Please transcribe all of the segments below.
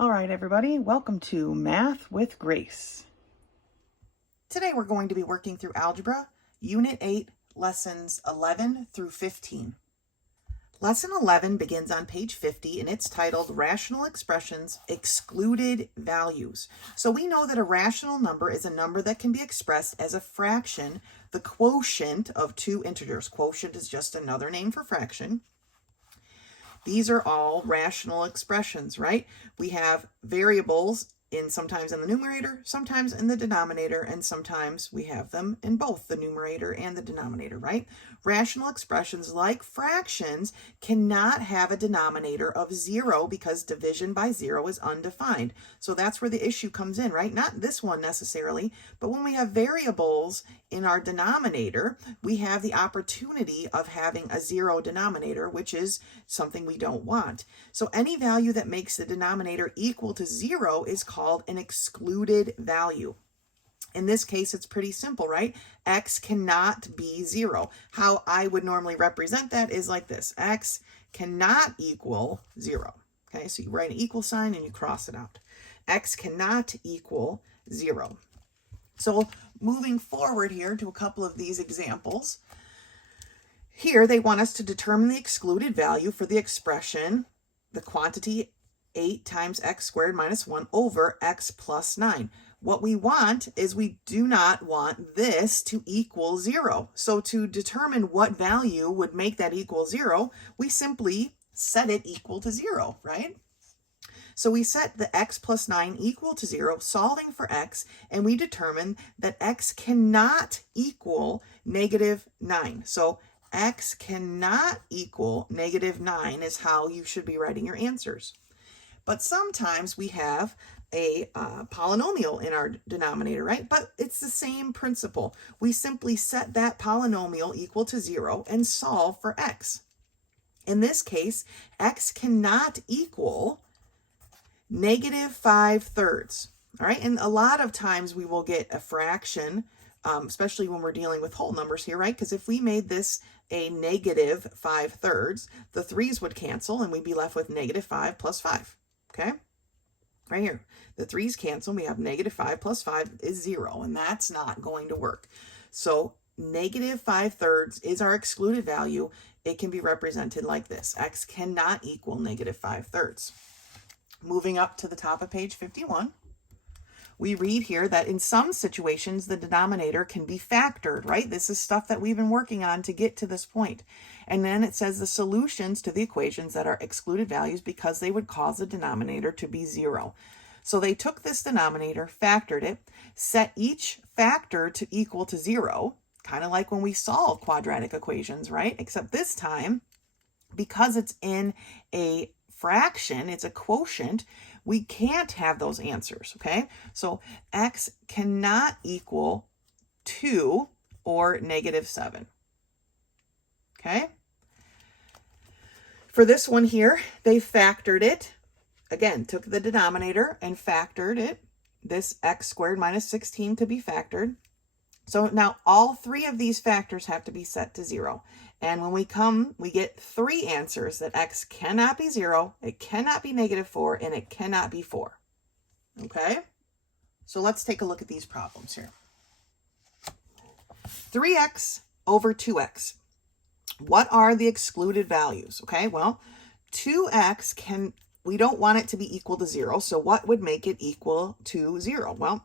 All right, everybody, welcome to Math with Grace. Today we're going to be working through Algebra, Unit 8, Lessons 11 through 15. Lesson 11 begins on page 50 and it's titled Rational Expressions, Excluded Values. So we know that a rational number is a number that can be expressed as a fraction, the quotient of two integers. Quotient is just another name for fraction. These are all rational expressions, right? We have variables sometimes in the numerator, sometimes in the denominator, and sometimes we have them in both the numerator and the denominator, right? Rational expressions like fractions cannot have a denominator of 0 because division by 0 is undefined. So that's where the issue comes in, right? Not this one necessarily, but when we have variables in our denominator, we have the opportunity of having a 0 denominator, which is something we don't want. So any value that makes the denominator equal to 0 is called an excluded value. In this case, it's pretty simple, right? X cannot be 0. How I would normally represent that is like this. X cannot equal 0. Okay, so you write an equal sign and you cross it out. X cannot equal 0. So moving forward here to a couple of these examples. Here they want us to determine the excluded value for the expression, the quantity 8 times x squared minus 1 over x plus 9. What we want is we do not want this to equal 0. So to determine what value would make that equal 0, we simply set it equal to 0, right? So we set the x plus 9 equal to 0, solving for x, and we determine that x cannot equal negative 9. So x cannot equal negative 9 is how you should be writing your answers. But sometimes we have a polynomial in our denominator, right? But it's the same principle. We simply set that polynomial equal to 0 and solve for x. In this case, x cannot equal negative 5/3. All right, and a lot of times we will get a fraction, especially when we're dealing with whole numbers here, right? Because if we made this a negative 5/3, the 3's would cancel and we'd be left with negative 5 plus 5, okay? Right here, the 3's cancel, we have negative 5 plus 5 is 0, and that's not going to work. So negative 5/3 is our excluded value. It can be represented like this. X cannot equal negative 5/3. Moving up to the top of page 51, we read here that in some situations, the denominator can be factored, right? This is stuff that we've been working on to get to this point. And then it says the solutions to the equations that are excluded values because they would cause the denominator to be 0. So they took this denominator, factored it, set each factor to equal to 0, kind of like when we solve quadratic equations, right? Except this time, because it's in a fraction, it's a quotient, we can't have those answers, okay? So x cannot equal 2 or negative 7, okay? For this one here, they factored it. Again, took the denominator and factored it. This x squared minus 16 to be factored. So now all three of these factors have to be set to 0. And when we get 3 answers that x cannot be 0, it cannot be negative 4, and it cannot be 4. Okay? So let's take a look at these problems here. 3x over 2x. What are the excluded values? Okay, well, 2x we don't want it to be equal to 0. So what would make it equal to 0? Well,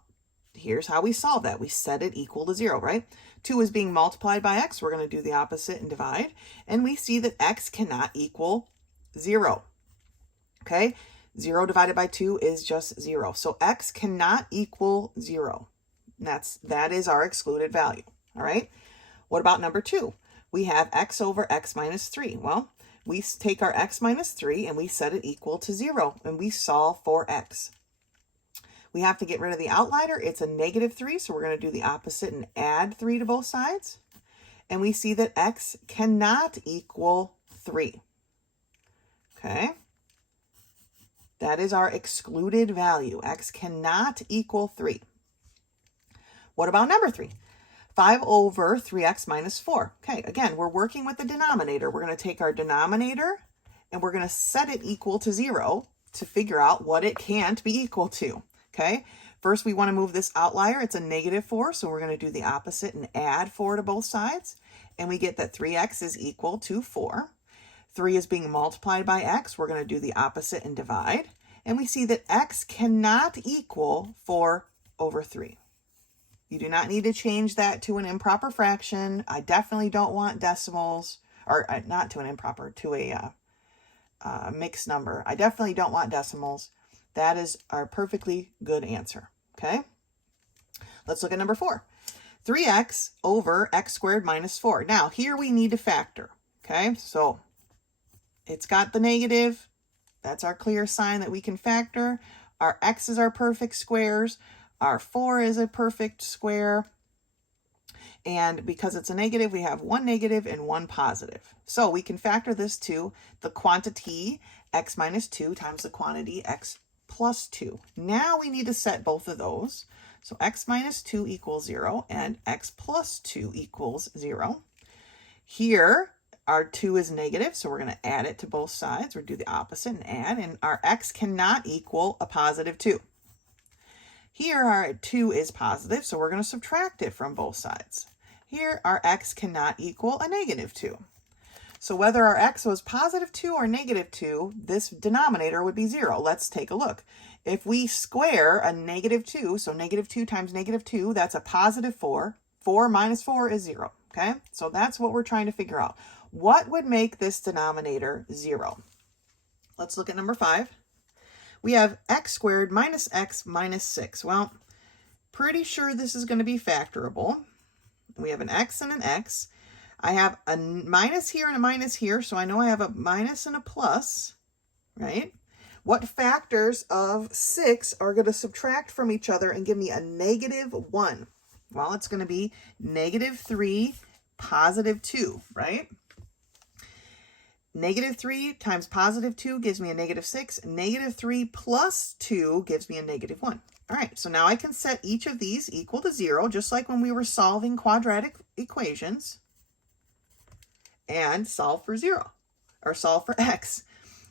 here's how we solve that. We set it equal to 0, right? 2 is being multiplied by x. We're going to do the opposite and divide. And we see that x cannot equal 0. Okay? 0 divided by 2 is just 0. So x cannot equal 0. That is our excluded value. All right? What about number 2? We have x over x minus 3. Well, we take our x minus 3 and we set it equal to 0. And we solve for x. We have to get rid of the outlier. It's a negative 3, so we're going to do the opposite and add 3 to both sides. And we see that x cannot equal 3. Okay? That is our excluded value. X cannot equal 3. What about number 3? 5 over 3x minus 4. Okay, again, we're working with the denominator. We're going to take our denominator and we're going to set it equal to 0. to figure out what it can't be equal to, okay? First, we want to move this outlier. It's a -4, so we're going to do the opposite and add 4 to both sides. And we get that 3x is equal to 4. 3 is being multiplied by x. We're going to do the opposite and divide. And we see that x cannot equal 4 over 3. You do not need to change that to an improper fraction. I definitely don't want decimals, or not to an improper, to a mixed number. I definitely don't want decimals. That is our perfectly good answer, okay? Let's look at number 4. 3x over x squared minus 4. Now, here we need to factor, okay? So it's got the negative. That's our clear sign that we can factor. Our x's are perfect squares. Our 4 is a perfect square. And because it's a negative, we have one negative and one positive. So we can factor this to the quantity x minus 2 times the quantity x plus 2. Now we need to set both of those. So x minus 2 equals 0 and x plus 2 equals 0. Here, our 2 is negative, so we're going to add it to both sides, or do the opposite and add, and our x cannot equal a positive 2. Here, our 2 is positive, so we're going to subtract it from both sides. Here, our x cannot equal a -2. So whether our x was positive 2 or negative 2, this denominator would be 0. Let's take a look. If we square a -2, so -2 times -2, that's a positive 4. 4 minus 4 is 0, okay? So that's what we're trying to figure out. What would make this denominator 0? Let's look at number 5. We have x squared minus x minus 6. Well, pretty sure this is going to be factorable. We have an x and an x. I have a minus here and a minus here, so I know I have a minus and a plus, right? What factors of 6 are going to subtract from each other and give me a -1? Well, it's going to be -3, positive 2, right? -3 times positive 2 gives me a -6. -3 plus 2 gives me a -1. All right, so now I can set each of these equal to 0, just like when we were solving quadratic equations, and solve for 0, or solve for x.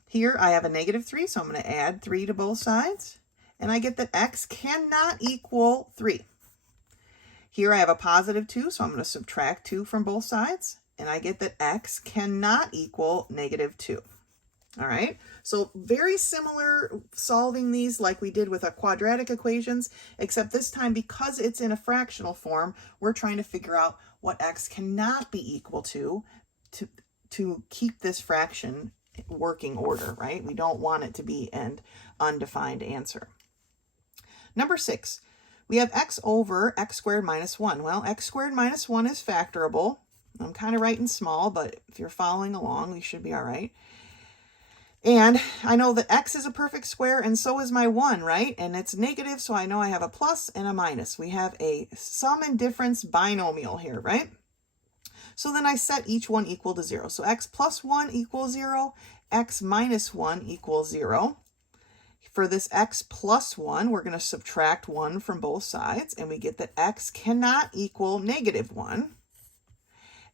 Here I have a -3, so I'm going to add 3 to both sides, and I get that x cannot equal 3. Here I have a positive 2, so I'm going to subtract 2 from both sides, and I get that x cannot equal -2. All right, so very similar solving these like we did with our quadratic equations, except this time, because it's in a fractional form, we're trying to figure out what x cannot be equal to keep this fraction working order, right? We don't want it to be an undefined answer. Number 6, we have x over x squared minus 1. Well, x squared minus 1 is factorable. I'm kind of writing small, but if you're following along, you should be all right. And I know that x is a perfect square, and so is my 1, right? And it's negative, so I know I have a plus and a minus. We have a sum and difference binomial here, right? So then I set each one equal to 0. So x plus 1 equals 0, x minus 1 equals 0. For this x plus 1, we're going to subtract 1 from both sides, and we get that x cannot equal -1.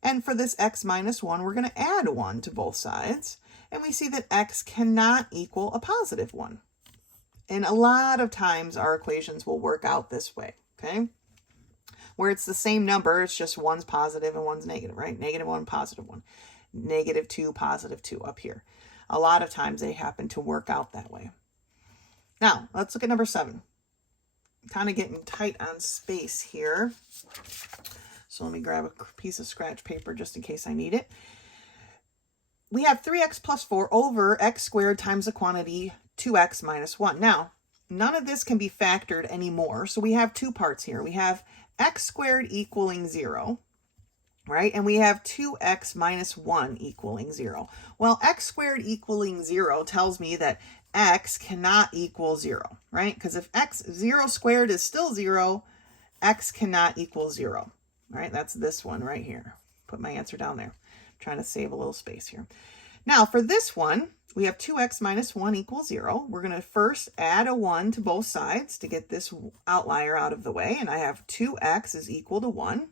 And for this x minus 1, we're going to add 1 to both sides, and we see that x cannot equal a positive 1. And a lot of times our equations will work out this way, okay? Where it's the same number, it's just one's positive and one's negative, right? -1, +1. -2, +2 up here. A lot of times they happen to work out that way. Now, let's look at number 7. I'm kind of getting tight on space here. So let me grab a piece of scratch paper just in case I need it. We have 3x plus 4 over x squared times the quantity 2x minus 1. Now, none of this can be factored anymore. So we have two parts here. We have x squared equaling 0, right? And we have 2x minus 1 equaling 0. Well, x squared equaling 0 tells me that x cannot equal 0, right? Because if 0 squared is still 0, x cannot equal 0, right? That's this one right here. Put my answer down there. I'm trying to save a little space here. Now, for this one, we have 2x minus 1 equals 0. We're going to first add a 1 to both sides to get this outlier out of the way. And I have 2x is equal to 1.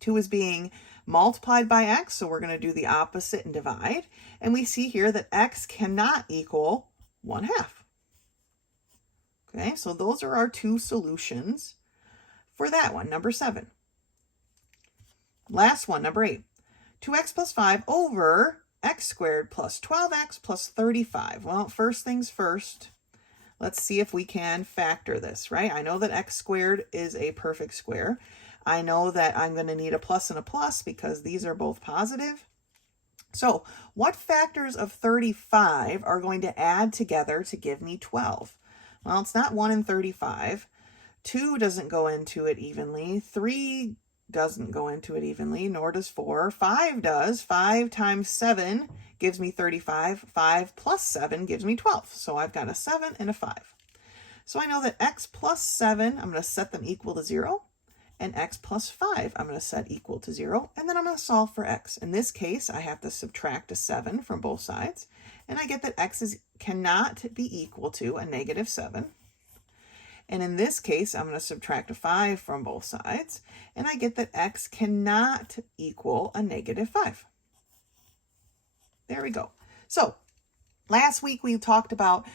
2 is being multiplied by x, so we're going to do the opposite and divide. And we see here that x cannot equal 1/2. Okay, so those are our two solutions for that one, number 7. Last one, number 8. 2x plus 5 over x squared plus 12x plus 35. Well, first things first, let's see if we can factor this, right? I know that x squared is a perfect square. I know that I'm going to need a plus and a plus because these are both positive. So what factors of 35 are going to add together to give me 12? Well, it's not 1 and 35. 2 doesn't go into it evenly. 3 doesn't go into it evenly, nor does 4. 5 does. 5 times 7 gives me 35. 5 plus 7 gives me 12. So I've got a 7 and a 5. So I know that x plus 7, I'm going to set them equal to 0. And x plus 5, I'm going to set equal to 0. And then I'm going to solve for x. In this case, I have to subtract a 7 from both sides. And I get that x cannot be equal to a negative 7. And in this case, I'm going to subtract a 5 from both sides. And I get that x cannot equal a negative 5. There we go. So last week we talked about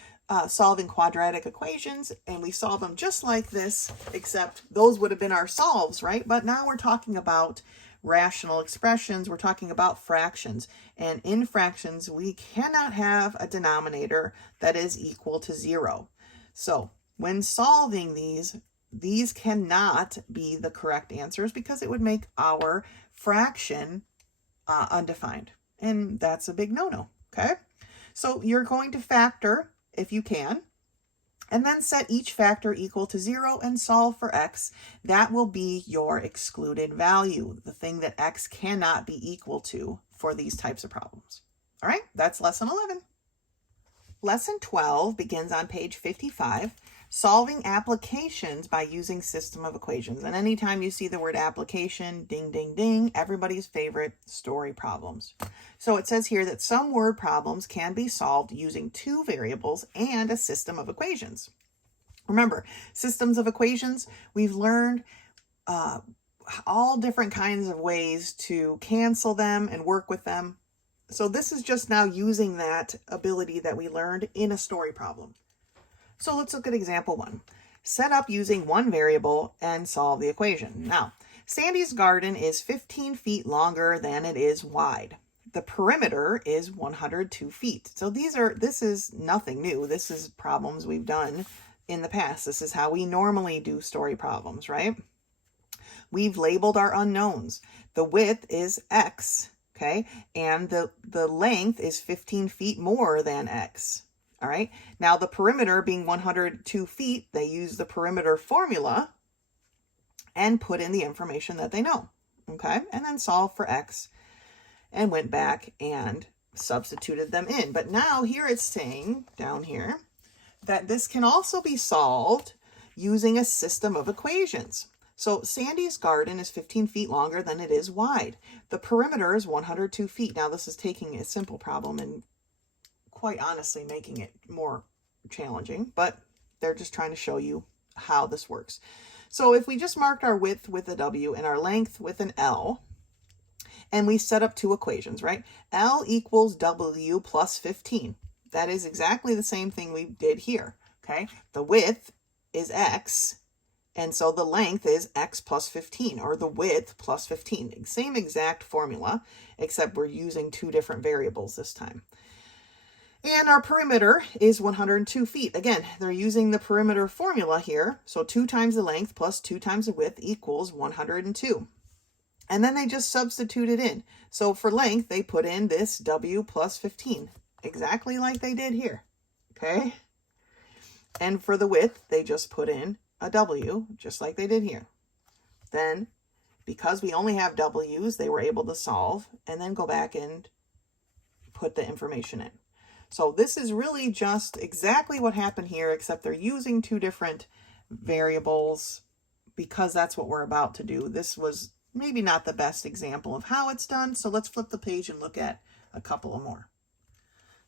solving quadratic equations, and we solve them just like this, except those would have been our solves, right? But now we're talking about rational expressions. We're talking about fractions. And in fractions, we cannot have a denominator that is equal to 0. So when solving these cannot be the correct answers because it would make our fraction undefined. And that's a big no-no, okay? So you're going to factor if you can, and then set each factor equal to 0 and solve for x. That will be your excluded value, the thing that x cannot be equal to for these types of problems. All right, that's lesson 11. Lesson 12 begins on page 55, solving applications by using system of equations. And anytime you see the word application, ding, ding, ding, everybody's favorite story problems. So it says here that some word problems can be solved using 2 variables and a system of equations. Remember, systems of equations, we've learned all different kinds of ways to cancel them and work with them. So this is just now using that ability that we learned in a story problem. So let's look at example 1. Set up using 1 variable and solve the equation. Now, Sandy's garden is 15 feet longer than it is wide. The perimeter is 102 feet. So this is nothing new. This is problems we've done in the past. This is how we normally do story problems, right? We've labeled our unknowns. The width is x, okay? And the length is 15 feet more than x. All right. Now the perimeter being 102 feet, they use the perimeter formula and put in the information that they know. Okay. And then solve for x and went back and substituted them in. But now here it's saying down here that this can also be solved using a system of equations. So Sandy's garden is 15 feet longer than it is wide. The perimeter is 102 feet. Now this is taking a simple problem and quite honestly making it more challenging, but they're just trying to show you how this works. So if we just marked our width with a W and our length with an L, and we set up 2 equations, right? L equals W plus 15. That is exactly the same thing we did here, okay? The width is X, and so the length is X plus 15, or the width plus 15. Same exact formula, except we're using 2 different variables this time. And our perimeter is 102 feet. Again, they're using the perimeter formula here. So 2 times the length plus 2 times the width equals 102. And then they just substitute it in. So for length, they put in this W plus 15, exactly like they did here, okay? And for the width, they just put in a W, just like they did here. Then, because we only have W's, they were able to solve and then go back and put the information in. So this is really just exactly what happened here, except they're using 2 different variables because that's what we're about to do. This was maybe not the best example of how it's done, so let's flip the page and look at a couple of more.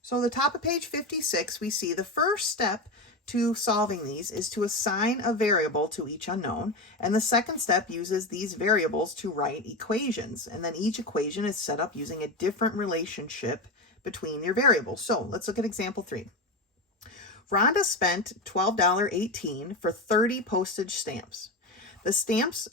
So the top of page 56, we see the first step to solving these is to assign a variable to each unknown, and the second step uses these variables to write equations, and then each equation is set up using a different relationship between your variables. So let's look at example 3. Rhonda spent $12.18 for 30 postage stamps. The stamps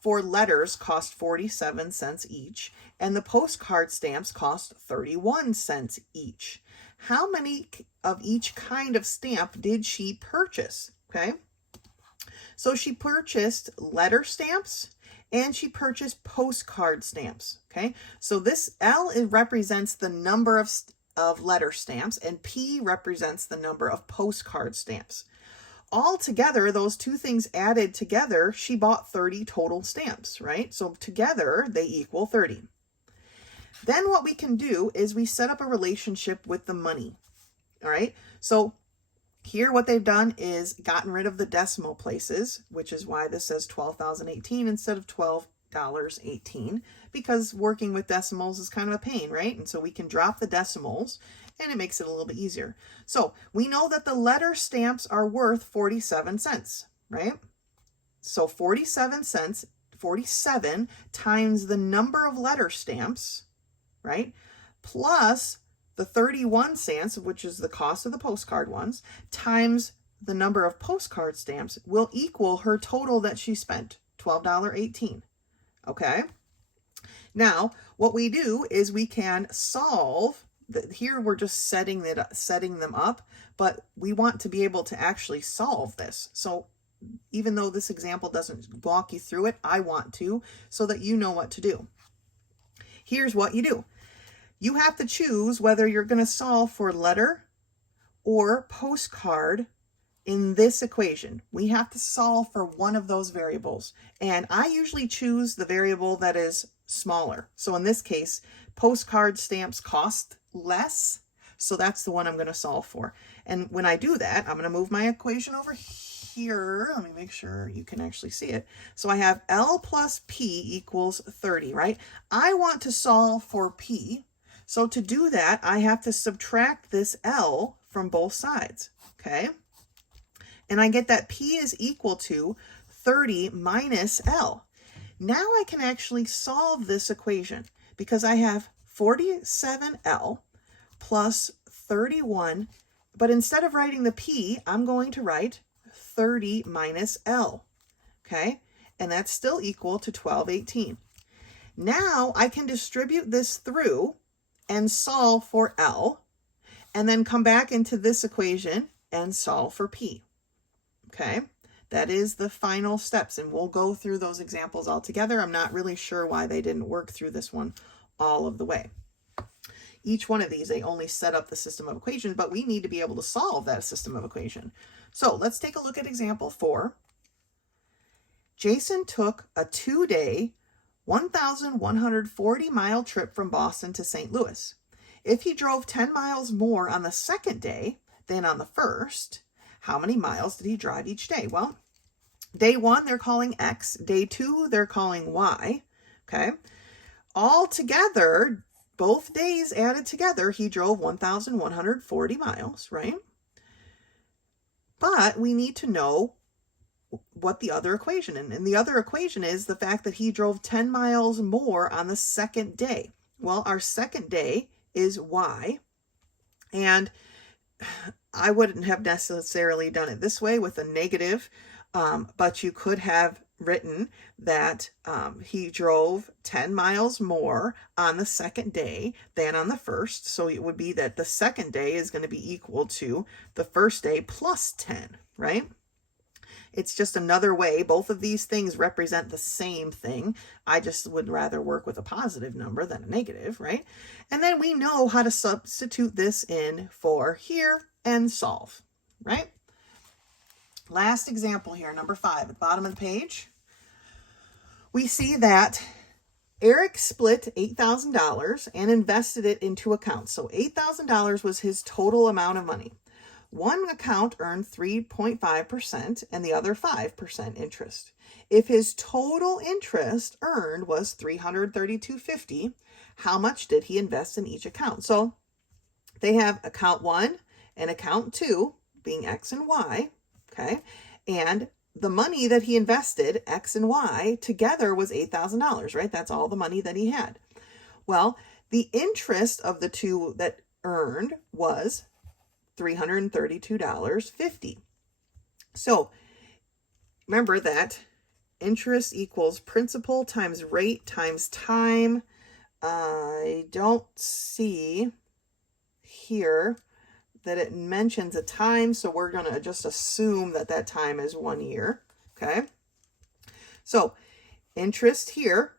for letters cost 47 cents each, and the postcard stamps cost 31 cents each. How many of each kind of stamp did she purchase? Okay, so she purchased letter stamps and she purchased postcard stamps. Okay, so this L represents the number of letter stamps, and P represents the number of postcard stamps. All together, those two things added together, she bought 30 total stamps, right? So together they equal 30. Then what we can do is we set up a relationship with the money. All right, so here what they've done is gotten rid of the decimal places, which is why this says 12,018 instead of $12.18, because working with decimals is kind of a pain, right? And so we can drop the decimals and it makes it a little bit easier. So we know that the letter stamps are worth 47 cents, right? So 47 cents, 47 times the number of letter stamps, right? Plus the 31 cents, which is the cost of the postcard ones, times the number of postcard stamps will equal her total that she spent, $12.18. Okay? Now, what we do is we can solve, here we're just setting them up, but we want to be able to actually solve this. So even though this example doesn't walk you through it, I want to, so that you know what to do. Here's what you do. You have to choose whether you're going to solve for letter or postcard in this equation. We have to solve for one of those variables. And I usually choose the variable that is smaller. So in this case, postcard stamps cost less. So that's the one I'm going to solve for. And when I do that, I'm going to move my equation over here. Let me make sure you can actually see it. So I have L plus P equals 30, right? I want to solve for P. So to do that, I have to subtract this L from both sides, okay? And I get that P is equal to 30 minus L. Now I can actually solve this equation because I have 47L plus 31, but instead of writing the P, I'm going to write 30 minus L, okay? And that's still equal to 1218. Now I can distribute this through and solve for L, and then come back into this equation and solve for P. Okay, that is the final steps, and we'll go through those examples all together. I'm not really sure why they didn't work through this one all of the way. Each one of these, they only set up the system of equations, but we need to be able to solve that system of equation. So let's take a look at example 4. Jason took a 2-day 1,140-mile trip from Boston to St. Louis. If he drove 10 miles more on the second day than on the first, how many miles did he drive each day? Well, day 1, they're calling X. Day 2, they're calling Y. Okay. All together, both days added together, he drove 1,140 miles, right? But we need to know what the other equation is. And the other equation is the fact that he drove 10 miles more on the second day. Well, our second day is Y. And I wouldn't have necessarily done it this way with a negative, but you could have written that he drove 10 miles more on the second day than on the first. So it would be that the second day is going to be equal to the first day plus 10, right? It's just another way. Both of these things represent the same thing. I just would rather work with a positive number than a negative, right? And then we know how to substitute this in for here and solve, right? Last example here, number 5, at the bottom of the page. We see that Eric split $8,000 and invested it in 2 accounts. So $8,000 was his total amount of money. One account earned 3.5% and the other 5% interest. If his total interest earned was $332.50, how much did he invest in each account? So they have account 1 and account 2 being X and Y, okay? And the money that he invested, X and Y, together was $8,000, right? That's all the money that he had. Well, the interest of the two that earned was $332.50. So remember that interest equals principal times rate times time. I don't see here that it mentions a time, so we're going to just assume that that time is 1 year. Okay, so interest here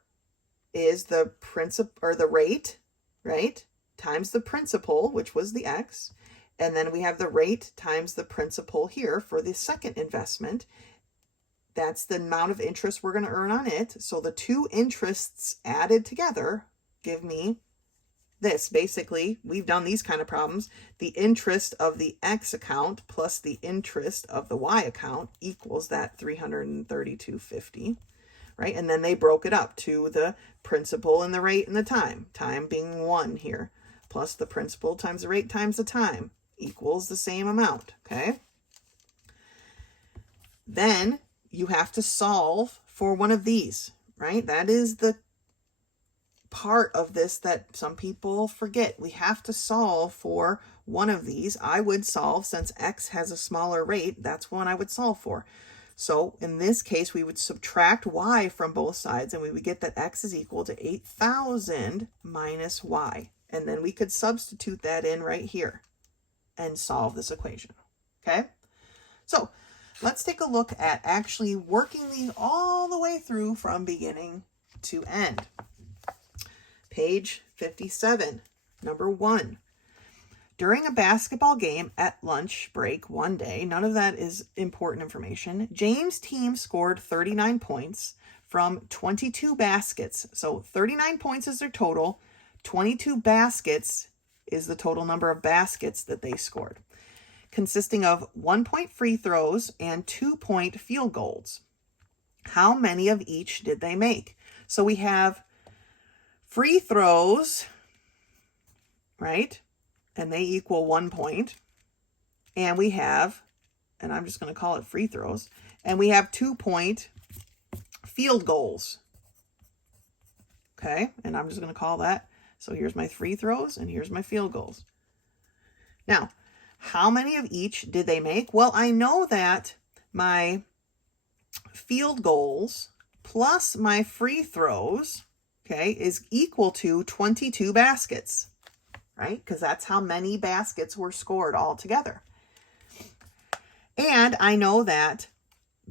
is the principal, or the rate, right, times the principal, which was the X, and then we have the rate times the principal here for the second investment. That's the amount of interest we're going to earn on it. So the two interests added together give me this. Basically, we've done these kind of problems. The interest of the X account plus the interest of the Y account equals that $332.50. Right? And then they broke it up to the principal and the rate and the time. Time being 1 here, plus the principal times the rate times the time equals the same amount. Okay? Then you have to solve for one of these, right? That is the part of this that some people forget. We have to solve for one of these. I would solve, since X has a smaller rate, that's one I would solve for. So in this case, we would subtract Y from both sides, and we would get that X is equal to 8,000 minus Y. And then we could substitute that in right here and solve this equation. Okay? So let's take a look at actually working these all the way through from beginning to end. Page 57, number 1. During a basketball game at lunch break one day, none of that is important information, James' team scored 39 points from 22 baskets. So 39 points is their total. 22 baskets is the total number of baskets that they scored, consisting of 1-point free throws and 2-point field goals. How many of each did they make? So we have free throws, right? And they equal 1 point. And we have, and I'm just going to call it free throws, and we have 2-point field goals. Okay, and I'm just going to call that. So here's my free throws and here's my field goals. Now, how many of each did they make? Well, I know that my field goals plus my free throws, okay, is equal to 22 baskets. Right? Because that's how many baskets were scored all together. And I know that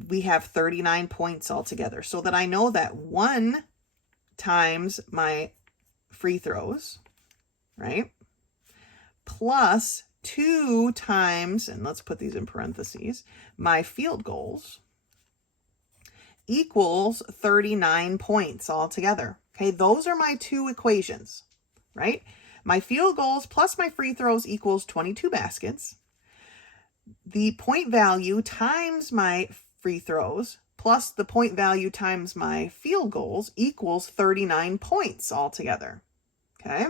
we have 39 points altogether, so that I know that 1 times my free throws, right, plus 2 times, and let's put these in parentheses, my field goals equals 39 points altogether. Okay, those are my two equations, right? My field goals plus my free throws equals 22 baskets. The point value times my free throws plus the point value times my field goals equals 39 points altogether. Okay?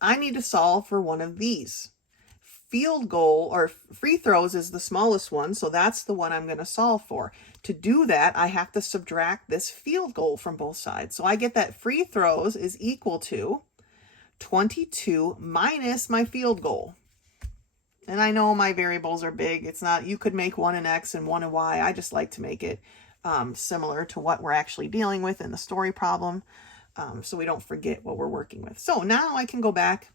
I need to solve for one of these. Field goal or free throws is the smallest one, so that's the one I'm going to solve for. To do that, I have to subtract this field goal from both sides. So I get that free throws is equal to 22 minus my field goal. And I know my variables are big. It's not, you could make one an X and one a Y. I just like to make it similar to what we're actually dealing with in the story problem, so we don't forget what we're working with. So now I can go back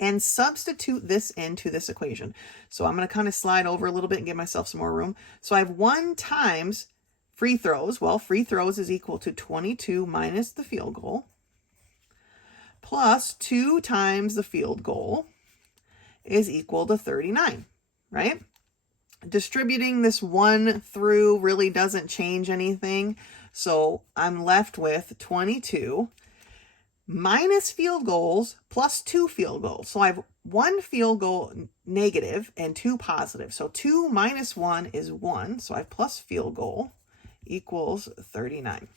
and substitute this into this equation. So I'm going to kind of slide over a little bit and give myself some more room. So I have 1 times free throws. Well, free throws is equal to 22 minus the field goal, plus 2 times the field goal is equal to 39, right? Distributing this 1 through really doesn't change anything. So I'm left with 22 minus field goals plus 2 field goals. So I have 1 field goal negative and 2 positive. So 2 minus 1 is 1. So I have plus field goal equals 39.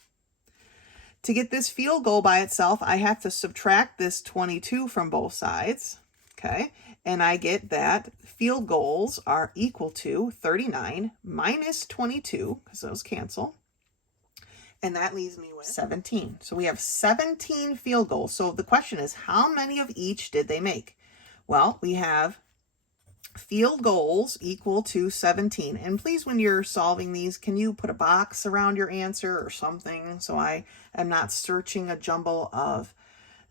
To get this field goal by itself, I have to subtract this 22 from both sides, okay? And I get that field goals are equal to 39 minus 22, because those cancel. And that leaves me with 17. So we have 17 field goals. So the question is, how many of each did they make? Well, we have field goals equal to 17. And please, when you're solving these, can you put a box around your answer or something so I am not searching a jumble of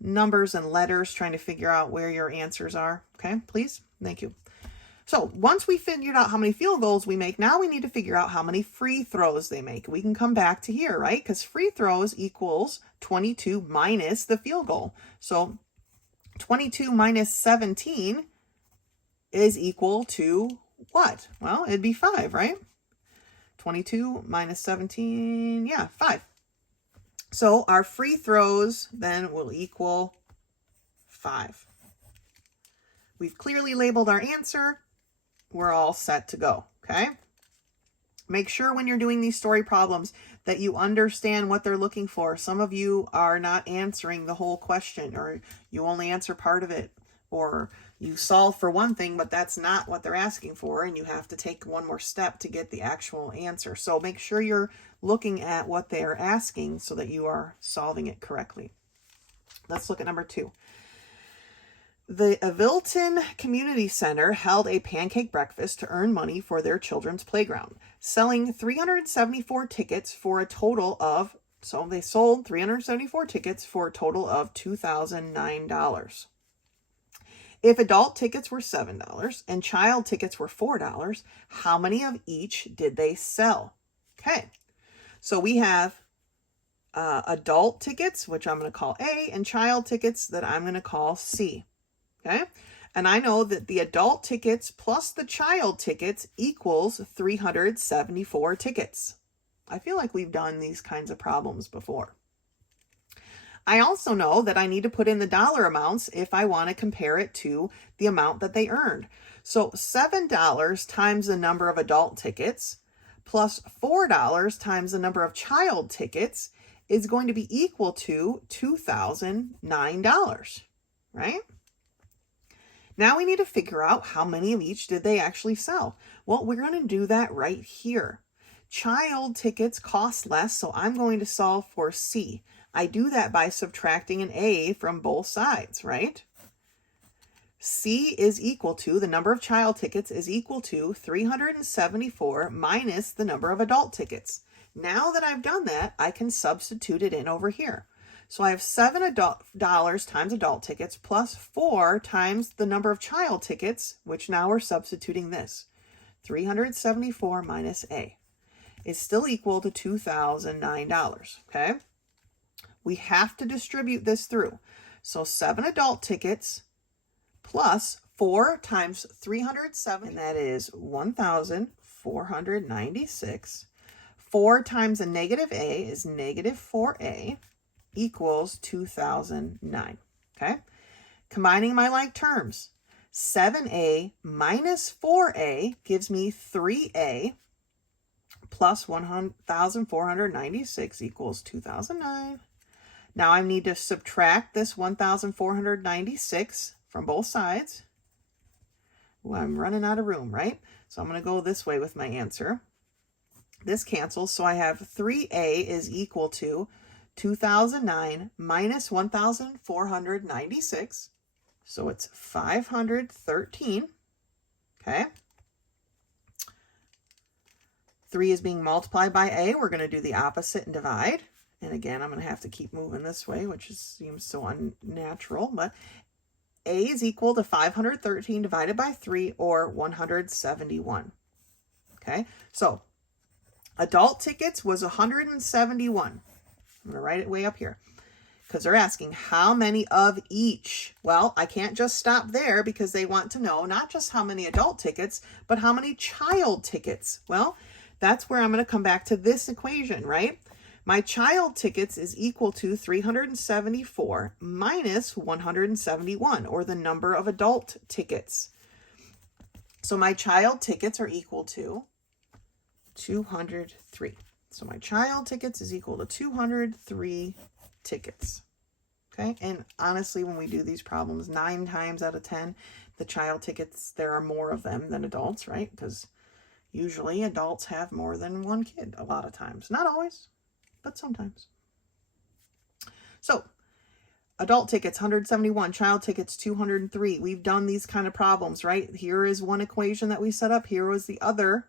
numbers and letters trying to figure out where your answers are? Okay, please. Thank you. So once we figured out how many field goals we make, now we need to figure out how many free throws they make. We can come back to here, right? Because free throws equals 22 minus the field goal. So 22 minus 17 is equal to what? Well, it'd be 5, right? 22 minus 17, yeah, 5. So our free throws then will equal 5. We've clearly labeled our answer. We're all set to go, okay? Make sure when you're doing these story problems that you understand what they're looking for. Some of you are not answering the whole question, or you only answer part of it, or you solve for one thing, but that's not what they're asking for, and you have to take one more step to get the actual answer. So make sure you're looking at what they're asking so that you are solving it correctly. Let's look at number 2. The Avilton Community Center held a pancake breakfast to earn money for their children's playground, selling 374 tickets for a total of, so they sold 374 tickets for a total of $2,009. If adult tickets were $7 and child tickets were $4, how many of each did they sell? Okay, so we have adult tickets, which I'm going to call A, and child tickets that I'm going to call C. Okay, and I know that the adult tickets plus the child tickets equals 374 tickets. I feel like we've done these kinds of problems before. I also know that I need to put in the dollar amounts if I want to compare it to the amount that they earned. So $7 times the number of adult tickets plus $4 times the number of child tickets is going to be equal to $2,009, right? Now we need to figure out how many of each did they actually sell. Well, we're going to do that right here. Child tickets cost less, so I'm going to solve for C. I do that by subtracting an A from both sides, right? C is equal to, the number of child tickets is equal to 374 minus the number of adult tickets. Now that I've done that, I can substitute it in over here. So I have $7 times adult tickets plus 4 times the number of child tickets, which now we're substituting this. 374 minus A is still equal to $2,009, okay? We have to distribute this through. So 7 adult tickets plus 4 times 307, and that is 1,496. 4 times a negative A is negative 4A equals 2,009, okay? Combining my like terms, 7A minus 4A gives me 3A plus 1,496 equals 2,009. Now I need to subtract this 1,496 from both sides. Ooh, I'm running out of room, right? So I'm going to go this way with my answer. This cancels, so I have 3A is equal to 2,009 minus 1,496. So it's 513, okay? 3 is being multiplied by A. We're going to do the opposite and divide. And again, I'm going to have to keep moving this way, which seems so unnatural. But A is equal to 513 divided by 3, or 171. Okay, so adult tickets was 171. I'm going to write it way up here because they're asking how many of each. Well, I can't just stop there because they want to know not just how many adult tickets, but how many child tickets. Well, that's where I'm going to come back to this equation, right? My child tickets is equal to 374 minus 171, or the number of adult tickets. So my child tickets are equal to 203. So my child tickets is equal to 203 tickets. Okay, and honestly, when we do these problems, 9 times out of 10, the child tickets, there are more of them than adults, right? Because usually adults have more than one kid a lot of times. Not always, but sometimes. So adult tickets 171, child tickets 203. We've done these kind of problems, right? Here is one equation that we set up. Here was the other.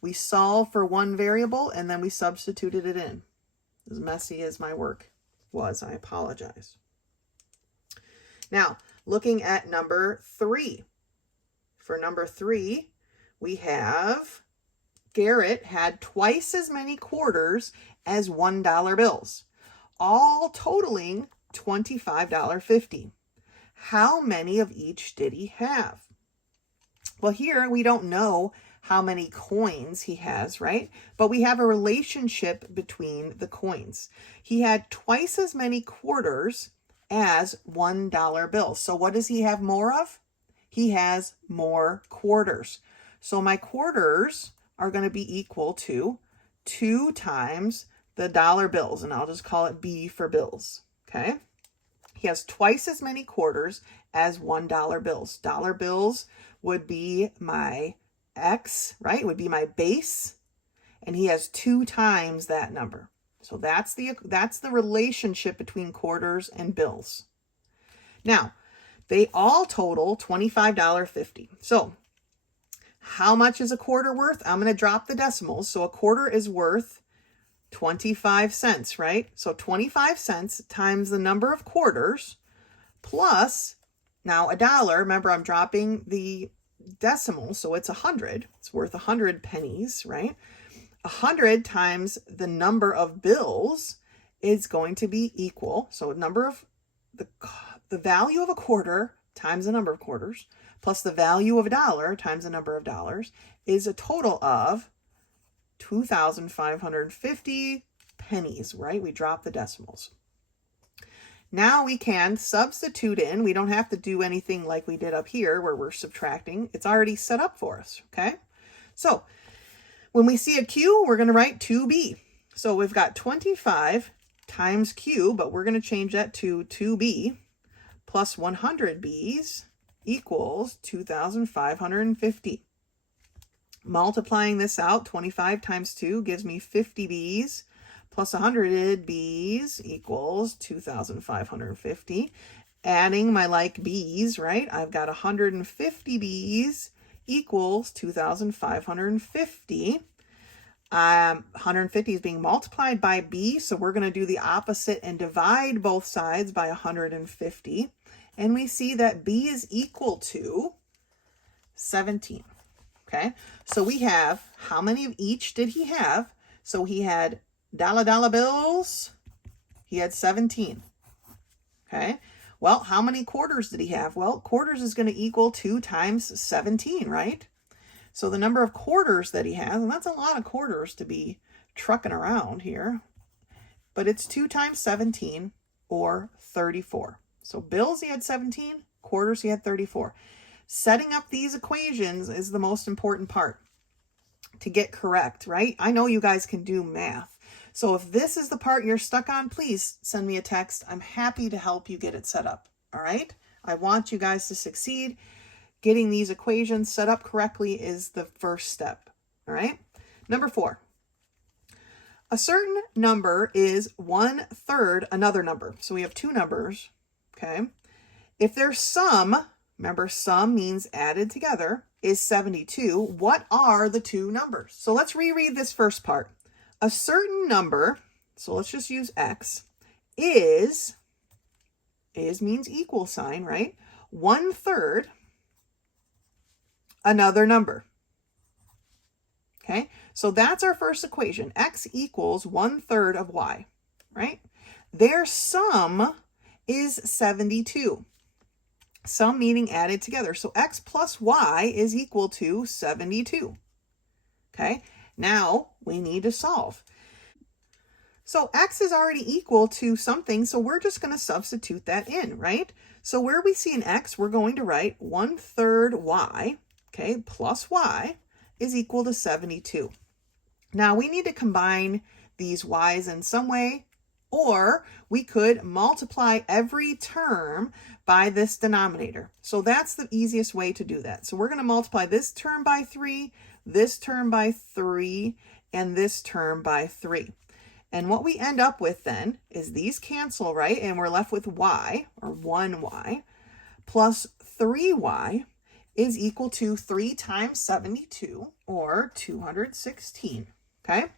We solved for one variable and then we substituted it in. As messy as my work was, I apologize. Now, looking at number 3. For number 3, we have Garrett had twice as many quarters as $1 bills, all totaling $25.50. How many of each did he have? Well, here we don't know how many coins he has, right? But we have a relationship between the coins. He had twice as many quarters as $1 bills. So what does he have more of? He has more quarters. So my quarters are going to be equal to 2 times the dollar bills, and I'll just call it B for bills, okay? He has twice as many quarters as $1 bills. Dollar bills would be my X, right? Would be my base, and he has 2 times that number. So that's the relationship between quarters and bills. Now, they all total $25.50. So how much is a quarter worth? I'm going to drop the decimals. So a quarter is worth 25 cents, right? So 25 cents times the number of quarters plus, now a dollar, remember I'm dropping the decimal, so it's 100. It's worth 100 pennies, right? 100 times the number of bills is going to be equal. So number of the value of a quarter times the number of quarters plus the value of a dollar times the number of dollars is a total of 2,550 pennies, right? We drop the decimals. Now we can substitute in. We don't have to do anything like we did up here where we're subtracting. It's already set up for us, okay? So when we see a Q, we're going to write 2B. So we've got 25 times Q, but we're going to change that to 2B plus 100 B's equals 2,550. Multiplying this out, 25 times 2 gives me 50 B's plus 100 B's equals 2,550. Adding my like B's, right? I've got 150 B's equals 2,550. 150 is being multiplied by B, so we're going to do the opposite and divide both sides by 150. And we see that B is equal to 17. Okay, so we have, how many of each did he have? So he had dollar bills. He had 17. Okay, well, how many quarters did he have? Well, quarters is going to equal 2 times 17, right? So the number of quarters that he has, and that's a lot of quarters to be trucking around here, but it's 2 times 17 or 34. So bills he had 17, quarters he had 34. Setting up these equations is the most important part to get correct, right? I know you guys can do math. So if this is the part you're stuck on, please send me a text. I'm happy to help you get it set up, all right? I want you guys to succeed. Getting these equations set up correctly is the first step, all right? Number 4. A certain number is 1/3 another number. So we have 2 numbers, okay? If their sum, remember sum means added together, is 72, what are the 2 numbers? So let's reread this first part. A certain number, so let's just use X, is means equal sign, right? 1/3 another number. Okay, so that's our first equation. X equals 1/3 of Y, right? Their sum is 72. Sum meaning added together. So X plus Y is equal to 72. Okay, now we need to solve. So X is already equal to something, so we're just going to substitute that in, right? So where we see an X, we're going to write 1/3 Y, okay, plus Y is equal to 72. Now we need to combine these Y's in some way, or we could multiply every term by this denominator. So that's the easiest way to do that. So we're going to multiply this term by 3, this term by 3, and this term by 3. And what we end up with then is these cancel, right? And we're left with y, or 1y, plus 3y is equal to 3 times 72, or 216, okay?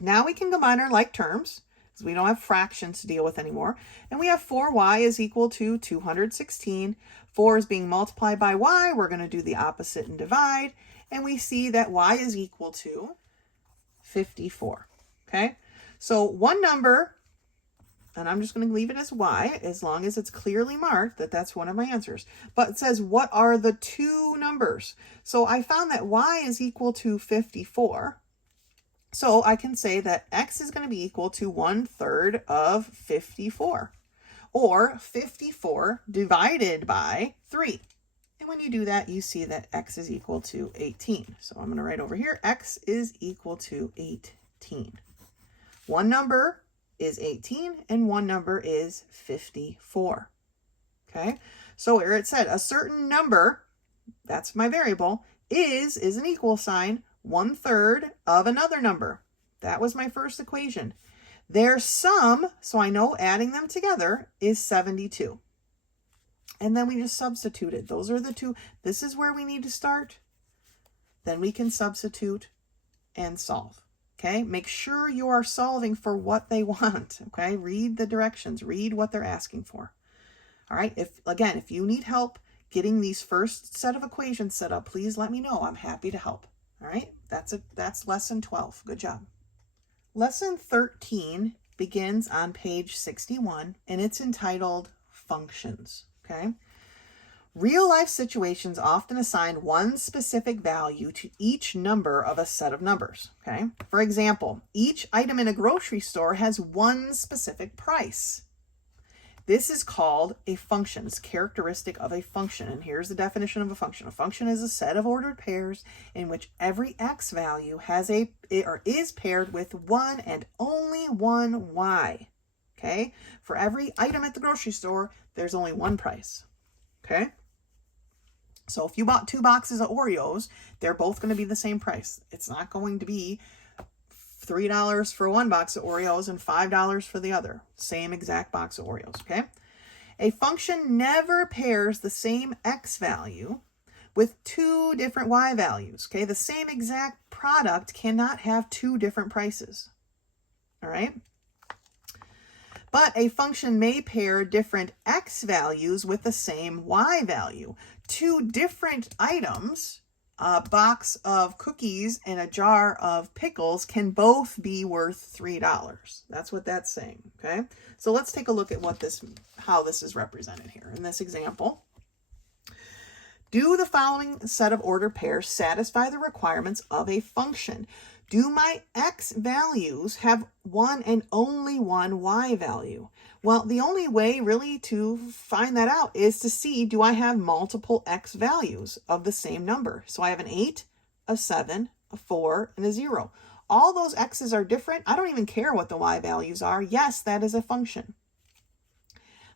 Now we can combine our like terms, because we don't have fractions to deal with anymore. And we have 4y is equal to 216. 4 is being multiplied by y. We're going to do the opposite and divide. And we see that y is equal to 54, okay? So one number, and I'm just going to leave it as y, as long as it's clearly marked that that's one of my answers. But it says, what are the two numbers? So I found that y is equal to 54. So I can say that x is going to be equal to 1/3 of 54, or 54 divided by 3. And when you do that, you see that x is equal to 18. So I'm going to write over here, x is equal to 18. One number is 18 and one number is 54. Okay, so where it said a certain number, that's my variable, is an equal sign, 1/3 of another number. That was my first equation. Their sum, so I know adding them together, is 72. And then we just substituted. Those are the two. This is where we need to start. Then we can substitute and solve. Okay, make sure you are solving for what they want. Okay, read the directions, read what they're asking for. All right, if you need help getting these first set of equations set up, please let me know. I'm happy to help. All right, that's lesson 12. Good job. Lesson 13 begins on page 61, and it's entitled Functions. Okay. Real life situations often assign one specific value to each number of a set of numbers. Okay. For example, each item in a grocery store has one specific price. This is called a function. It's characteristic of a function. And here's the definition of a function. A function is a set of ordered pairs in which every x value is paired with one and only one y. Okay. For every item at the grocery store, there's only one price. Okay. So if you bought 2 boxes of Oreos, they're both going to be the same price. It's not going to be $3 for one box of Oreos and $5 for the other. Same exact box of Oreos, okay? A function never pairs the same x value with 2 different y values, okay? The same exact product cannot have 2 different prices, all right? But a function may pair different x values with the same y value. 2 different items, a box of cookies and a jar of pickles, can both be worth $3. That's what that's saying, okay? So let's take a look at how this is represented here. In this example, do the following set of ordered pairs satisfy the requirements of a function? Do my x values have one and only one y value? Well, the only way really to find that out is to see, do I have multiple x values of the same number? So I have an 8, a 7, a 4, and a 0. All those x's are different. I don't even care what the y values are. Yes, that is a function.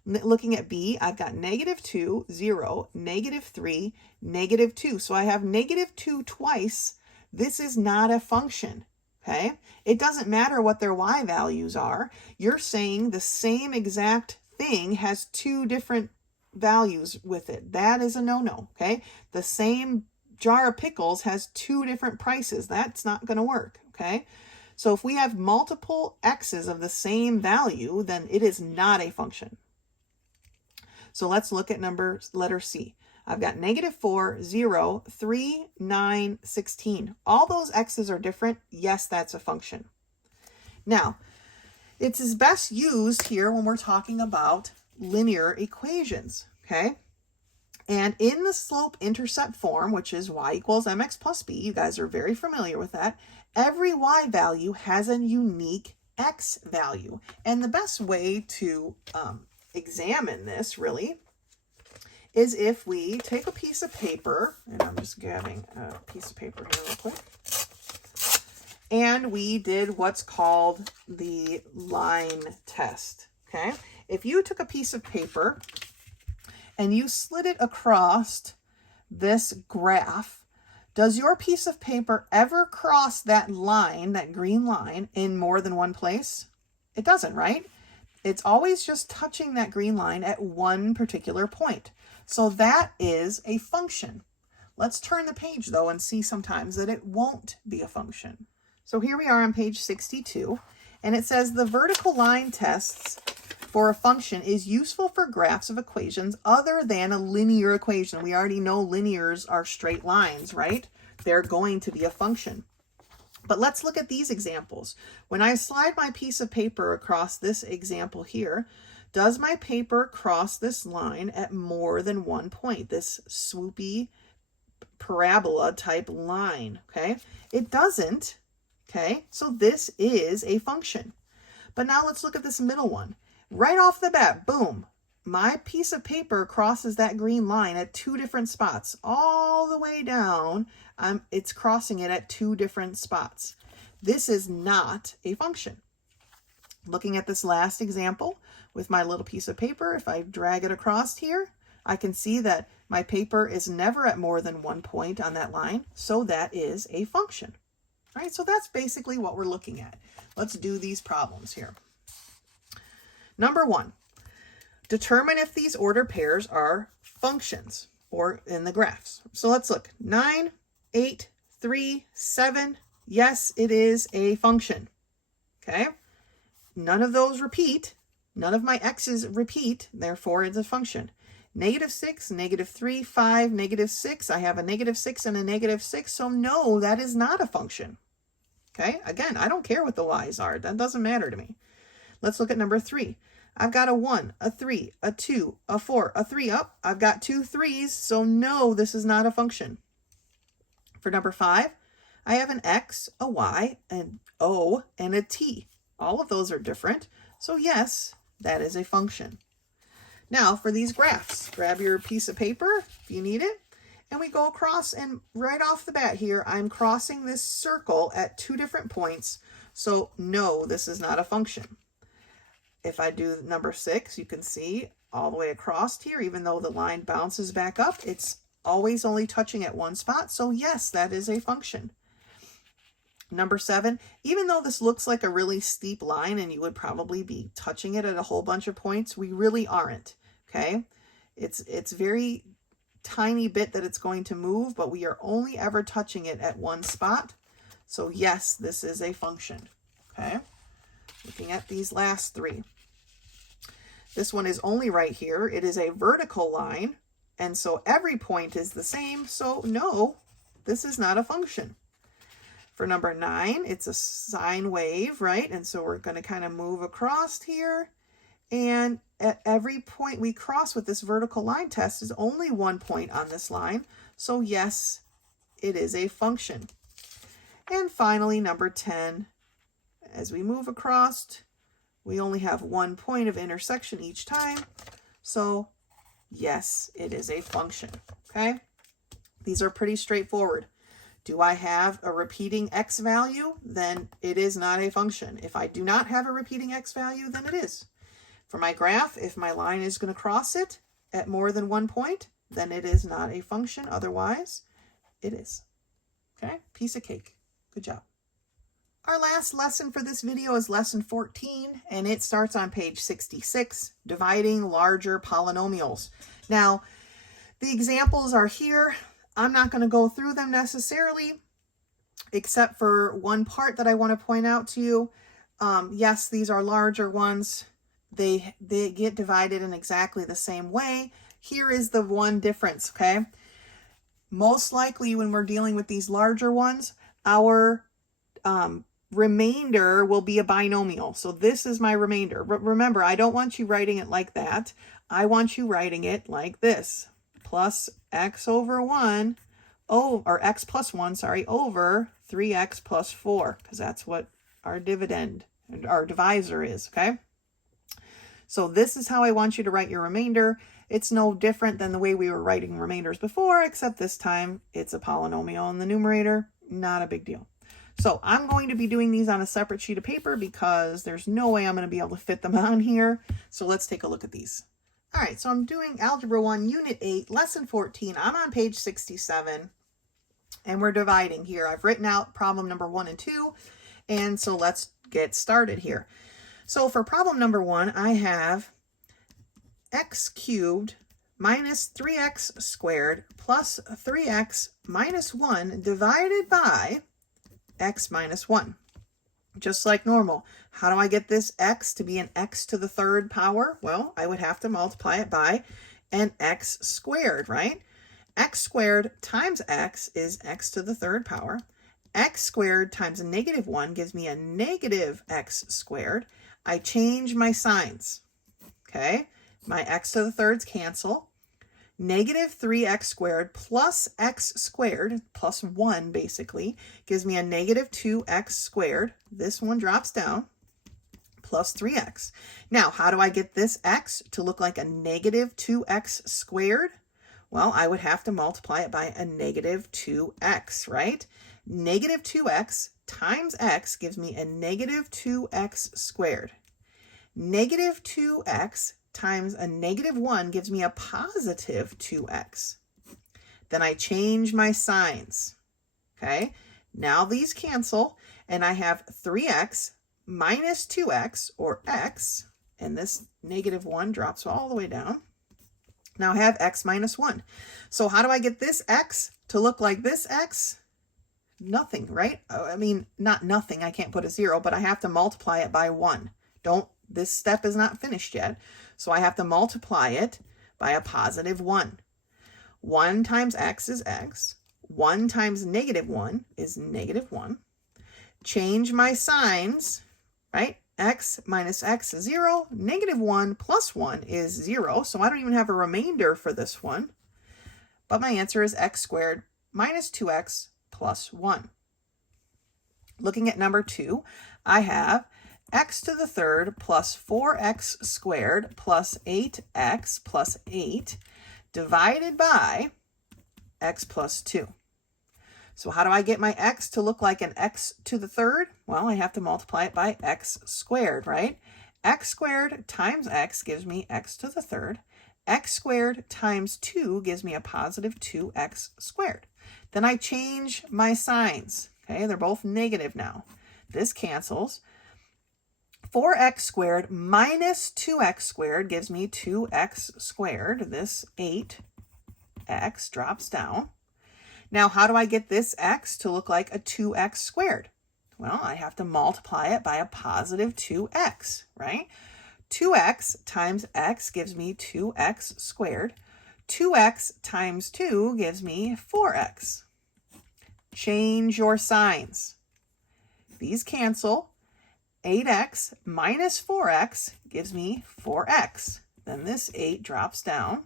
Looking at B, I've got -2, 0, -3, -2. So I have -2 twice. This is not a function, okay? It doesn't matter what their y values are. You're saying the same exact thing has 2 different values with it. That is a no-no, okay? The same jar of pickles has 2 different prices. That's not going to work, okay? So if we have multiple x's of the same value, then it is not a function. So let's look at letter C. I've got -4, 0, 3, 9, 16. All those x's are different. Yes, that's a function. Now, it's best used here when we're talking about linear equations, okay? And in the slope-intercept form, which is y equals mx plus b, you guys are very familiar with that, every y value has a unique x value. And the best way to examine this, really, is if we take a piece of paper, and I'm just grabbing a piece of paper here real quick, and we did what's called the line test, okay? If you took a piece of paper and you slid it across this graph, Does your piece of paper ever cross that line, that green line, in more than one place? It doesn't, right? It's always just touching that green line at one particular point. So that is a function. Let's turn the page though and see sometimes that it won't be a function. So here we are on page 62, and it says the vertical line tests for a function is useful for graphs of equations other than a linear equation. We already know linears are straight lines, right? They're going to be a function. But let's look at these examples. When I slide my piece of paper across this example here, does my paper cross this line at more than one point? This swoopy parabola type line, okay? It doesn't, okay? So this is a function. But now let's look at this middle one. Right off the bat, boom, my piece of paper crosses that green line at two different spots. All the way down, it's crossing it at two different spots. This is not a function. Looking at this last example with my little piece of paper, if I drag it across here, I can see that my paper is never at more than one point on that line, so that is a function. All right, so that's basically what we're looking at. Let's do these problems here. Number 1, determine if these ordered pairs are functions or in the graphs. So let's look. 9, 8, 3, 7. Yes, it is a function. Okay. None of those repeat. None of my x's repeat. Therefore, it's a function. -6, -3, 5, -6. I have a -6 and a -6. So no, that is not a function. Okay. Again, I don't care what the y's are. That doesn't matter to me. Let's look at number 3. I've got a 1, a 3, a 2, a 4, a 3 up. I've got 2 3s, so no, this is not a function. For number 5, I have an x, a y, an o, and a t. All of those are different, so yes, that is a function. Now for these graphs, grab your piece of paper if you need it, and we go across, and right off the bat here, I'm crossing this circle at 2 different points, so no, this is not a function. If I do number 6, you can see all the way across here, even though the line bounces back up, it's always only touching at one spot. So yes, that is a function. Number 7, even though this looks like a really steep line and you would probably be touching it at a whole bunch of points, we really aren't, okay? It's very tiny bit that it's going to move, but we are only ever touching it at one spot. So yes, this is a function, okay? Looking at these last 3. This one is only right here. It is a vertical line, and so every point is the same. So no, this is not a function. For number 9, it's a sine wave, right? And so we're going to kind of move across here. And at every point we cross with this vertical line test is only one point on this line. So yes, it is a function. And finally, number 10, as we move across, we only have one point of intersection each time. So yes, it is a function, okay? These are pretty straightforward. Do I have a repeating x value? Then it is not a function. If I do not have a repeating x value, then it is. For my graph, if my line is going to cross it at more than one point, then it is not a function. Otherwise, it is. Okay? Piece of cake. Good job. Our last lesson for this video is lesson 14, and it starts on page 66, dividing larger polynomials. Now, the examples are here. I'm not going to go through them necessarily, except for one part that I want to point out to you. Yes, these are larger ones. They get divided in exactly the same way. Here is the one difference, okay? Most likely when we're dealing with these larger ones, our remainder will be a binomial. So this is my remainder. Remember, I don't want you writing it like that. I want you writing it like this. Plus x over 1, or x plus 1, sorry, over 3x plus 4, because that's what our dividend, our divisor is, okay? So this is how I want you to write your remainder. It's no different than the way we were writing remainders before, except this time it's a polynomial in the numerator. Not a big deal. So I'm going to be doing these on a separate sheet of paper because there's no way I'm going to be able to fit them on here. So let's take a look at these. All right, so I'm doing Algebra 1, Unit 8, Lesson 14. I'm on page 67. And we're dividing here. I've written out problem number 1 and 2. And so let's get started here. So for problem number 1, I have x cubed minus 3x squared plus 3x minus 1 divided by x minus 1. Just like normal. How do I get this x to be an x to the third power? Well, I would have to multiply it by an x squared, right? X squared times x is x to the third power. X squared times a negative 1 gives me a negative x squared. I change my signs, okay? My x to the thirds cancel. Negative 3x squared plus x squared, plus 1 basically, gives me a negative 2x squared. This one drops down, plus 3x. Now, how do I get this x to look like a negative 2x squared? Well, I would have to multiply it by a negative 2x, right? Negative 2x times x gives me a negative 2x squared. Negative 2x times a negative 1 gives me a positive 2x. Then I change my signs, okay? Now these cancel, and I have 3x minus 2x, or x, and this negative 1 drops all the way down. Now I have x minus 1. So how do I get this x to look like this x? Nothing, right? I mean, not nothing. I can't put a 0, but I have to multiply it by 1. This step is not finished yet. So I have to multiply it by a positive 1. 1 times x is x. 1 times negative 1 is negative 1. Change my signs, right? X minus x is 0. Negative 1 plus 1 is 0. So I don't even have a remainder for this one. But my answer is x squared minus 2x plus 1. Looking at number 2, I have x to the third plus 4x squared plus 8x plus 8 divided by x plus 2. So how do I get my x to look like an x to the third? Well, I have to multiply it by x squared, right? X squared times x gives me x to the third. X squared times 2 gives me a positive 2x squared. Then I change my signs, okay? They're both negative now. This cancels. 4x squared minus 2x squared gives me 2x squared. This 8x drops down. Now, how do I get this x to look like a 2x squared? Well, I have to multiply it by a positive 2x, right? 2x times x gives me 2x squared. 2x times 2 gives me 4x. Change your signs. These cancel. 8x minus 4x gives me 4x. Then this 8 drops down.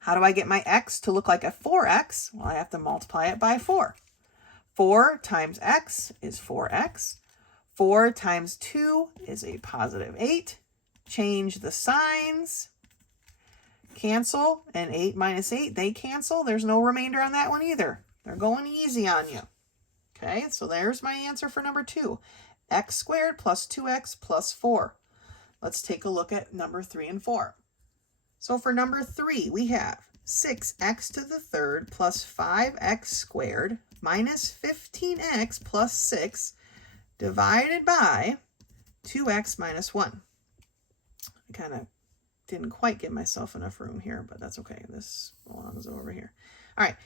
How do I get my x to look like a 4x? Well, I have to multiply it by 4. 4 times x is 4x. 4 times 2 is a positive 8. Change the signs. Cancel, and 8 minus 8, they cancel. There's no remainder on that one either. They're going easy on you. Okay, so there's my answer for number 2. X squared plus 2x plus 4. Let's take a look at number 3 and 4. So for number 3, we have 6x to the third plus 5x squared minus 15x plus 6 divided by 2x minus 1. I kind of didn't quite give myself enough room here, but that's okay. This belongs over here. All right.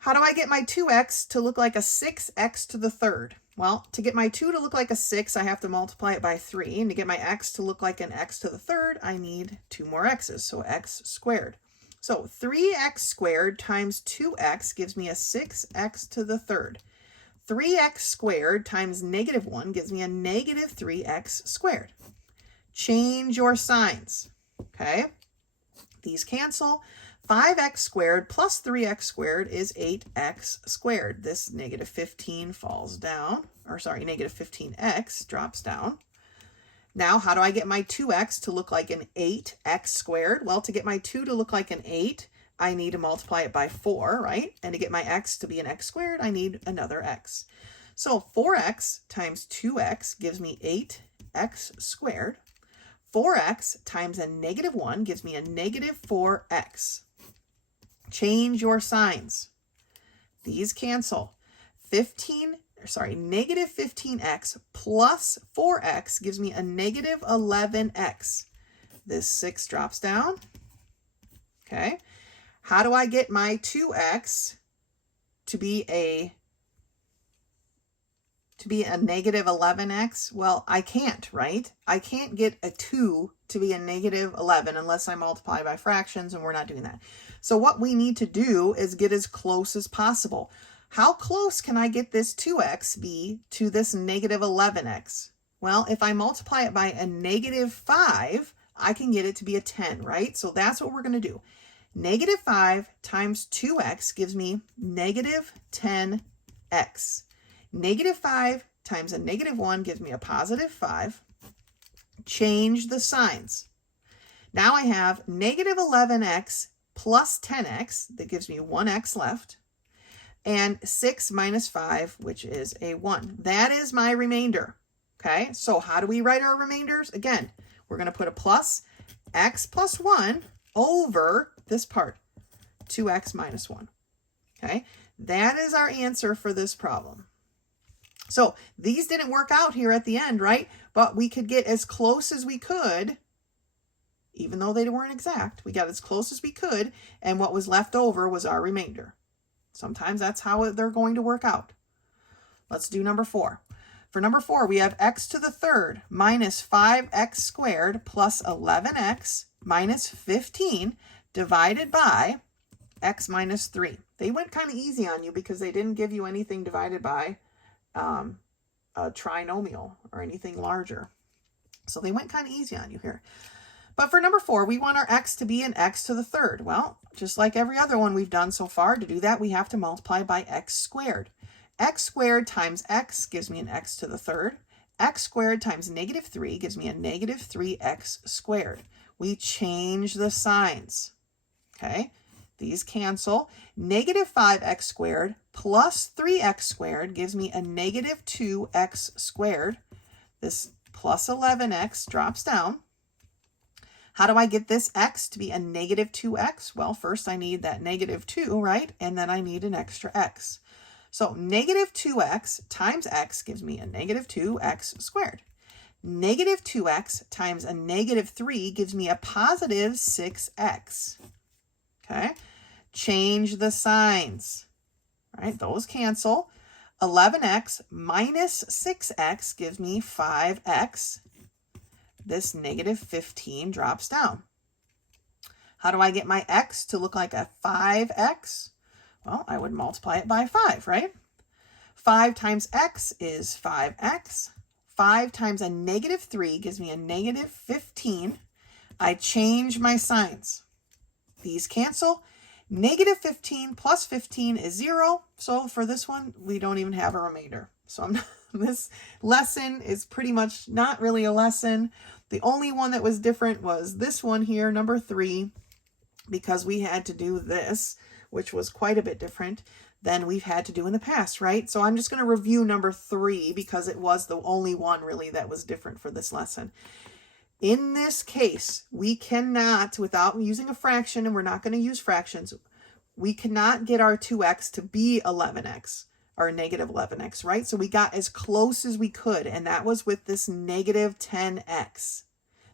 How do I get my 2x to look like a 6x to the third? Well, to get my 2 to look like a 6, I have to multiply it by 3. And to get my x to look like an x to the third, I need 2 more x's, so x squared. So 3x squared times 2x gives me a 6x to the third. 3x squared times negative 1 gives me a negative 3x squared. Change your signs, okay? These cancel. 5x squared plus 3x squared is 8x squared. This negative 15 falls down, or sorry, negative 15x drops down. Now, how do I get my 2x to look like an 8x squared? Well, to get my 2 to look like an 8, I need to multiply it by 4, right? And to get my x to be an x squared, I need another x. So 4x times 2x gives me 8x squared. 4x times a negative 1 gives me a negative 4x. Change your signs. These cancel. Negative 15x plus 4x gives me a negative 11x. This 6 drops down. Okay. How do I get my 2x to be a negative 11x? Well, I can't, right? I can't get a 2 to be a negative 11 unless I multiply by fractions, and we're not doing that. So what we need to do is get as close as possible. How close can I get this 2x be to this negative 11x? Well, if I multiply it by a negative 5, I can get it to be a 10, right? So that's what we're going to do. Negative 5 times 2x gives me negative 10x. Negative 5 times a negative 1 gives me a positive 5. Change the signs. Now I have negative 11x plus 10x. That gives me 1x left. And 6 minus 5, which is a 1. That is my remainder. Okay, so how do we write our remainders? Again, we're going to put a plus x plus 1 over this part, 2x minus 1. Okay, that is our answer for this problem. So these didn't work out here at the end, right? But we could get as close as we could, even though they weren't exact. We got as close as we could, and what was left over was our remainder. Sometimes that's how they're going to work out. Let's do number 4. For number 4, we have x to the third minus 5x squared plus 11x minus 15 divided by x minus 3. They went kind of easy on you because they didn't give you anything divided by a trinomial or anything larger. So they went kind of easy on you here. But for number 4, we want our x to be an x to the third. Well, just like every other one we've done so far, to do that, we have to multiply by x squared. X squared times x gives me an x to the third. X squared times negative 3 gives me a negative 3x squared. We change the signs. Okay, these cancel. Negative 5x squared plus 3x squared gives me a negative 2x squared. This plus 11x drops down. How do I get this x to be a negative 2x? Well, first I need that negative 2, right? And then I need an extra x. So negative 2x times x gives me a negative 2x squared. Negative 2x times a negative 3 gives me a positive 6x. Okay, change the signs. All right, those cancel. 11x minus 6x gives me 5x. This negative 15 drops down. How do I get my x to look like a 5x? Well, I would multiply it by 5, right? 5 times x is 5x. 5 times a negative 3 gives me a negative 15. I change my signs. These cancel. Negative 15 plus 15 is 0. So for this one, we don't even have a remainder. So this lesson is pretty much not really a lesson. The only one that was different was this one here, number 3, because we had to do this, which was quite a bit different than we've had to do in the past, right? So I'm just going to review number 3 because it was the only one really that was different for this lesson. In this case, we cannot, without using a fraction, and we're not going to use fractions, we cannot get our 2x to be 11x. Or negative 11x, right? So we got as close as we could, and that was with this negative 10x.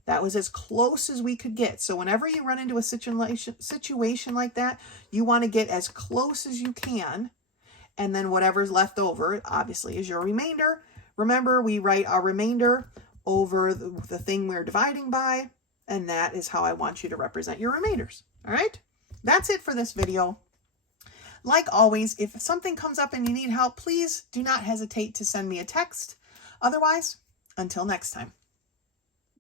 That was as close as we could get. So whenever you run into a situation like that, you want to get as close as you can, and then whatever's left over, obviously, is your remainder. Remember, we write our remainder over the thing we're dividing by, and that is how I want you to represent your remainders. All right? That's it for this video. Like always, if something comes up and you need help, please do not hesitate to send me a text. Otherwise, until next time.